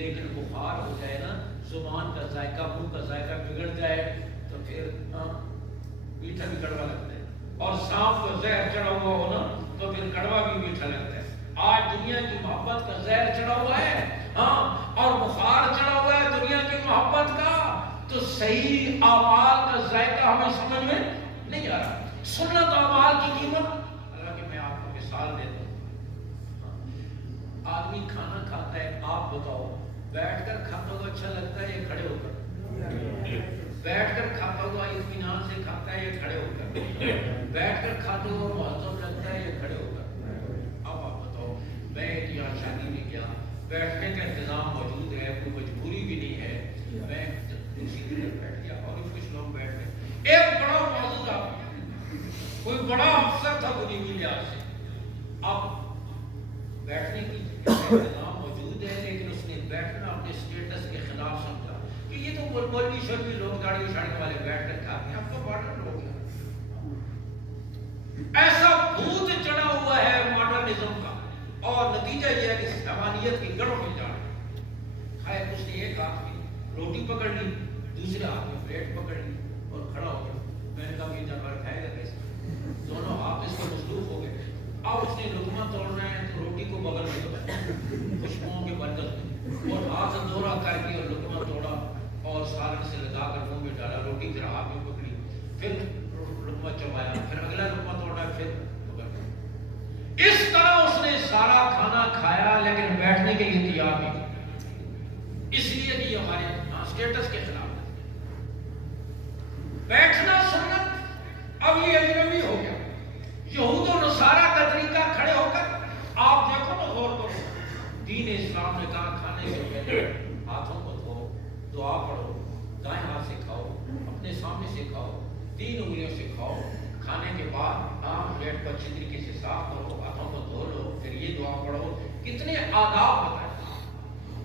لیکن بخار ہو جائے نا، زبان کا ذائقہ، منہ کا ذائقہ بگڑ جائے تو پھر میٹھا بھی کڑوا لگتا ہے، اور سانپ کو زہر چڑھا ہوا ہو نا تو پھر کڑوا بھی میٹھا لگتا ہے۔ آج دنیا کی محبت کا زہر چڑھا ہوا ہے، اور بخار چڑھا ہوا ہے دنیا کی محبت کا، تو صحیح اعمال کا ذائقہ ہمیں سمجھ میں نہیں آ رہا۔ سنت اعمال کی قیمت، حالانکہ میں آپ کو مثال دیتا ہوں، آدمی کھانا کھاتا ہے، آپ بتاؤ بیٹھ کر کھاتا ہوا اچھا لگتا ہے یا کھڑے ہو کر؟ بیٹھ کر کھاتا ہوا اطمینان سے کھاتا ہے یا کھڑے ہو کر؟ بیٹھ کر کھاتا ہوا مہذب لگتا ہے یا کھڑے ہو کر؟ اب آپ بتاؤ، میں یہاں شادی میں گیا، بیٹھنے کا انتظام موجود ہے، کوئی مجبوری بھی نہیں ہے، میں اسی طرح بیٹھ گیا اور کچھ لوگ بیٹھ گئے۔ ایک بڑا معزز آدمی، کوئی بڑا افسر تھا دنیوی لحاظ سے، اب بیٹھنے کی انتظام موجود ہے، لیکن اس نے بیٹھنا اپنے اسٹیٹس کے خلاف سمجھا کہ یہ تو مولوی شولوی لوگ داڑھی اچھاڑنے والے بیٹھ کر کھاتے ہیں، اب تو ماڈرن لوگ ہیں۔ ایسا بھوت چڑھا ہوا ہے ماڈرنزم کا، اور نتیجہ یہ ہے کہ حیوانیت کی گڑھ میں جا رہا ہے۔ کھائے اس نے ایک ہاتھ میں روٹی پکڑ لی، دوسرے ہاتھ میں پلیٹ پکڑ لی اور کھڑا ہو گیا۔ میں نے کہا یہ جانور کھائے گا کیسے؟ دونوں ہاتھ اس کو مصروف ہو گئے۔ اب اس نے لقمہ توڑنا ہے تو روٹی کو بغل میں دبایا خوشبوؤں کے برکت میں، اور ہاتھ دورہ کر کے اور لقمہ توڑا اور سالن سے لگا کر منہ میں ڈالا، روٹی پھر ہاتھ میں پکڑی، پھر لقمہ چبایا، پھر اگلا لقمہ توڑا، پھر پکڑ۔ اس طرح اس نے سارا کھانا کھایا لیکن بیٹھنے کے لیے تیار نہیں، اس لیے کہ یہ ہمارے اسٹیٹس کے خلاف ہے۔ بیٹھنا سنت اب یہ اجنبی ہو گیا۔ یہود و نصارہ کا طریقہ، کھڑے ہو کر آپ دیکھو تو غور کرو، دین اسلام نے کہا کھانے سے پہلے ہاتھوں کو دھو، دعا پڑھو، دائیں ہاتھ سے کھاؤ، اپنے سامنے سے کھاؤ، 3 انگلیوں سے کھاؤ، کھانے کے بعد پلیٹ کو اچھی طریقے سے صاف کرو، ہاتھوں کو دھو لو، پھر یہ دعا پڑھو۔ کتنے آداب بتائے۔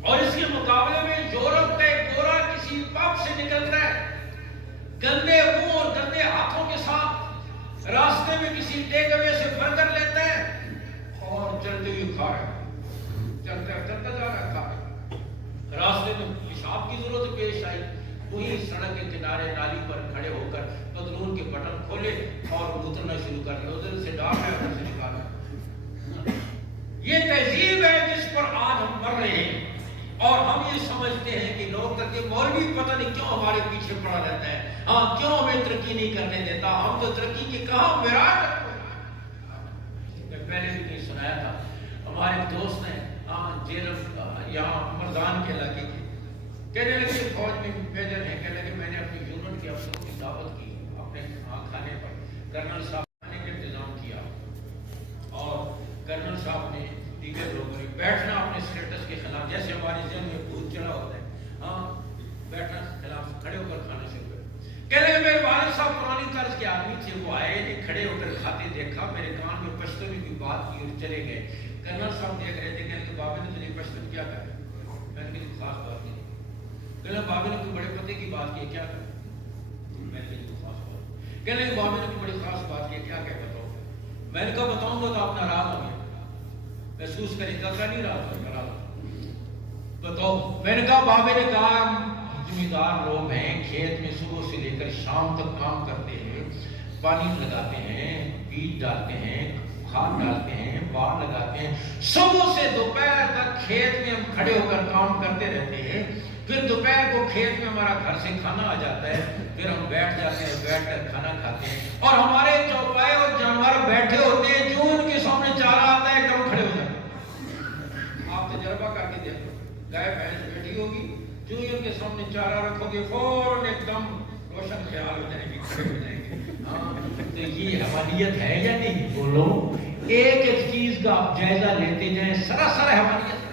اور اس کے مقابلے میں یورپ کا ایک گورا کسی پب سے نکلتا ہے گندے منہ اور گندے ہاتھوں کے ساتھ، راستے میں کسی ٹیک اوے سے برگر لیتا ہے اور چلتے ہوئے کھا رہا ہے، چلتا جا رہا ہے، کھا رہا ہے۔ راستے میں پیشاب کی ضرورت پیش آئی، وہی سڑک کے کنارے نالی پر کھڑے ہو کر پتلون کے بٹن کھولے اور اترنا شروع کر دیا، ادھر سے ڈال رہا ہے، ادھر سے نکال رہا ہے۔ یہ تہذیب ہے جس پر آج ہم مر رہے ہیں، اور ہم یہ سمجھتے ہیں کہ لوگ تک کہ مولوی پتہ نہیں کیوں ہمارے پیچھے پڑا رہتا ہے، کیوں ہمیں ترقی نہیں کرنے دیتا، ہم تو ترقی کے کہاں وراثت کرتے ہیں۔ میں پہلے بھی نہیں سنایا تھا، ہمارے دوست ہیں جیلم یہاں مردان کے علاقے کے، کہنے لگے فوج میں میجر ہیں، کہنے لگے میں نے اپنی یونٹ کے افسروں کی دعوت کی اپنے کھانے پر، کرنل صاحب کھانے کا انتظام کیا، اور کرنل صاحب نے دیگر لوگوں نے بیٹھنا اپنے اسٹیٹس کے خلاف، جیسے ہمارے ذہن میں بھوت چڑھا ہوتا ہے، بیٹھنا خلاف، کھڑے ہو کر کھانا شروع کر۔ کہنے لگے میرے والد صاحب پرانی طرز کے آدمی تھے، وہ آئے نے کھڑے ہو کر کھاتے دیکھا، میرے کان میں پشتو میں کوئی بات کی اور چلے گئے۔ کرنل صاحب دیکھ رہے تھے، کہنے کہ بابا نے تجھے پشتو کیا کہا؟ میں نے کہا خاص بات نہیں۔ کہنے بابا نے کوئی بڑے پتے کی بات کی، کیا کہا؟ میں نے کہا خاص بات۔ کہنے بابا نے کوئی بڑی خاص بات کی، کیا کہ بتاؤ؟ میں نے کہا بتاؤں گا تو آپ ناراض ہوں گے، محسوس کریں گا کہ نہیں ناراض بتاؤ؟ میں نے کہا بابے نے کہا زمیندار لوگ ہیں، کھیت میں صبح سے لے کر شام تک کام کرتے ہیں، پانی لگاتے ہیں، بیج ڈالتے ہیں، کھاد ڈالتے ہیں، بار لگاتے ہیں، صبح سے دوپہر تک کھیت میں ہم کھڑے ہو کر کام کرتے رہتے ہیں، پھر دوپہر کو کھیت میں ہمارا گھر سے کھانا آ جاتا ہے، پھر ہم بیٹھ جاتے ہیں، بیٹھ کر کھانا کھاتے ہیں، اور ہمارے چوپائے اور جانور بیٹھے ہوتے ہیں، جو ان کے سامنے چارہ آتا ہے ایک دم کھڑے ہو جاتے ہیں۔ آپ تجربہ کر کے دیکھو، گائے بھینس بیٹھی ہوگی، جو ہی ان کے سامنے چارہ رکھو گے فوراً ایک دم روشن خیال ہو جائیں گے، کھڑے ہو جائیں گے۔ تو یہ حیوانیت ہے یا نہیں؟ بولو، ایک ایک چیز کا آپ جائزہ لیتے جائیں، سراسر حیوانیت